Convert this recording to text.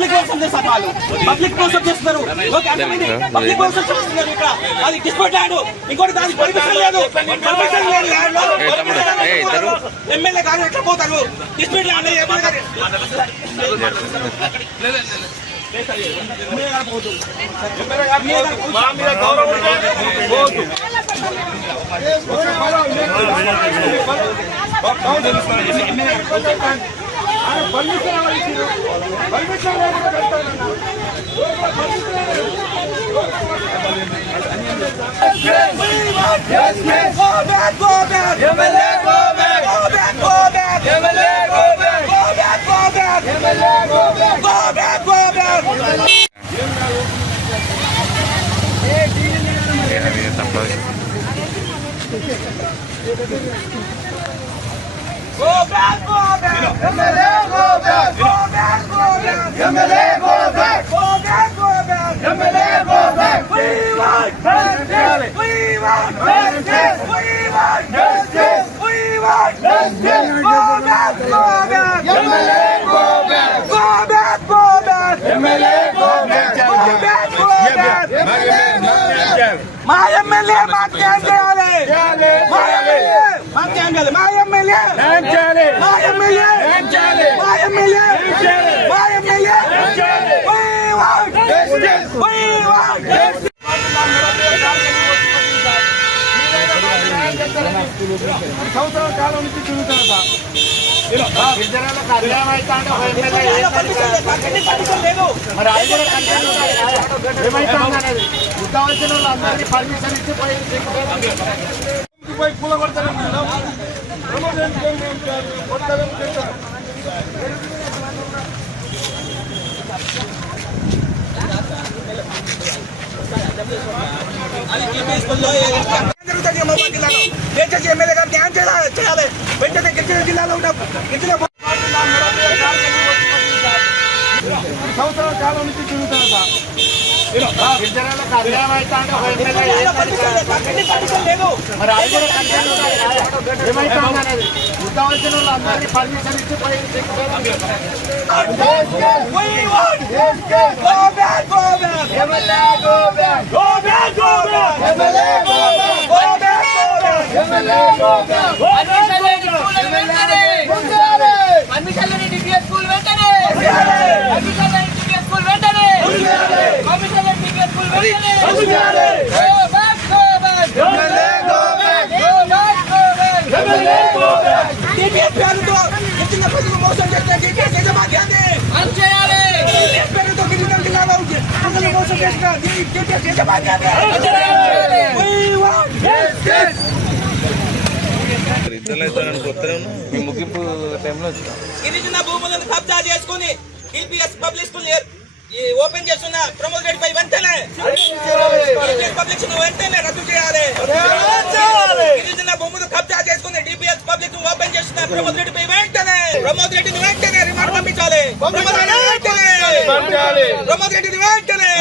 Public కోసం చేస్తారు వాళ్ళు, పబ్లిక్ కోసం చేస్తున్నారు. పబ్లిక్ కోసం చేస్తున్నారు. ఇక్కడ అది డిస్ప్యూట్ ల్యాండ్, ఇంకోటి దానికి పర్మిషన్ లేదు. ఎమ్మెల్యే గారు ఎట్లా పోతారు? డిస్ప్యూట్ ల్యాండ్ ఎమ్మెల్యే గారు Go back, go back. MLA, go back. Go back, go back. MLA, go back. Go back, go back. MLA, go back. We want justice. We want justice. We want justice. We want justice. Go back, go back. MLA, go back. Go back, go back. MLA, go back. Go back, go back. My MLA, mat చేయాలి. My MLA, mat చేయాలి. My MLA, ఏం చేయాలి? My MLA, ఏం చేయాలి? My MLA, ఏం చేయాలి? My MLA, ఏం చేయాలి? We want justice. We want justice. సంవత్సరాల కాలం నుంచి తిరుగుతారు సార్. గిరిజనులకు అన్యాయం అవుతా అంటే మరి ఏమైతా అనేది ఉద్దాల్సిన వాళ్ళు అందరికీ పర్మిషన్ ఇచ్చి పోయి పూల కొడతారు. జరుగుతుంది మొబైల్ జిల్లాలో. దయచేసి ఎమ్మెల్యే గారు న్యాయం చేయాలి. వెంటనే గిరిజన జిల్లాలో ఉన్న సంవత్సరాల కాలం నుంచి తిరుగుతారు సార్. గిరిజనులకు అన్యాయం అవుతా అంటే మరి ఏమైతా అనేది ఉద్దాల్సిన వాళ్ళు అందరికీ పర్మిషన్ ఇచ్చి మోసం చేస్తే పేరుతో గిరిజన జిల్లాలో మోసం చేసిన ముగింపు టైంలో గిరిజన భూములను కబ్జా చేసుకుని టీపీఎస్ పబ్లిక్ స్కూల్ ఓపెన్ చేస్తున్న ప్రమోద్ రెడ్డి పై వెంటనే పబ్లిక్ వెంటనే రద్దు చేయాలి. గిరిజన భూములు కబ్జా చేసుకుని టీపీఎస్ పబ్లిక్ ఓపెన్ చేస్తున్న ప్రమోద్ రెడ్డి పై వెంటనే రెడ్డిని వెంటనే రిమాండ్ పంపించాలి. ప్రమోద్ రెడ్డిని వెంటనే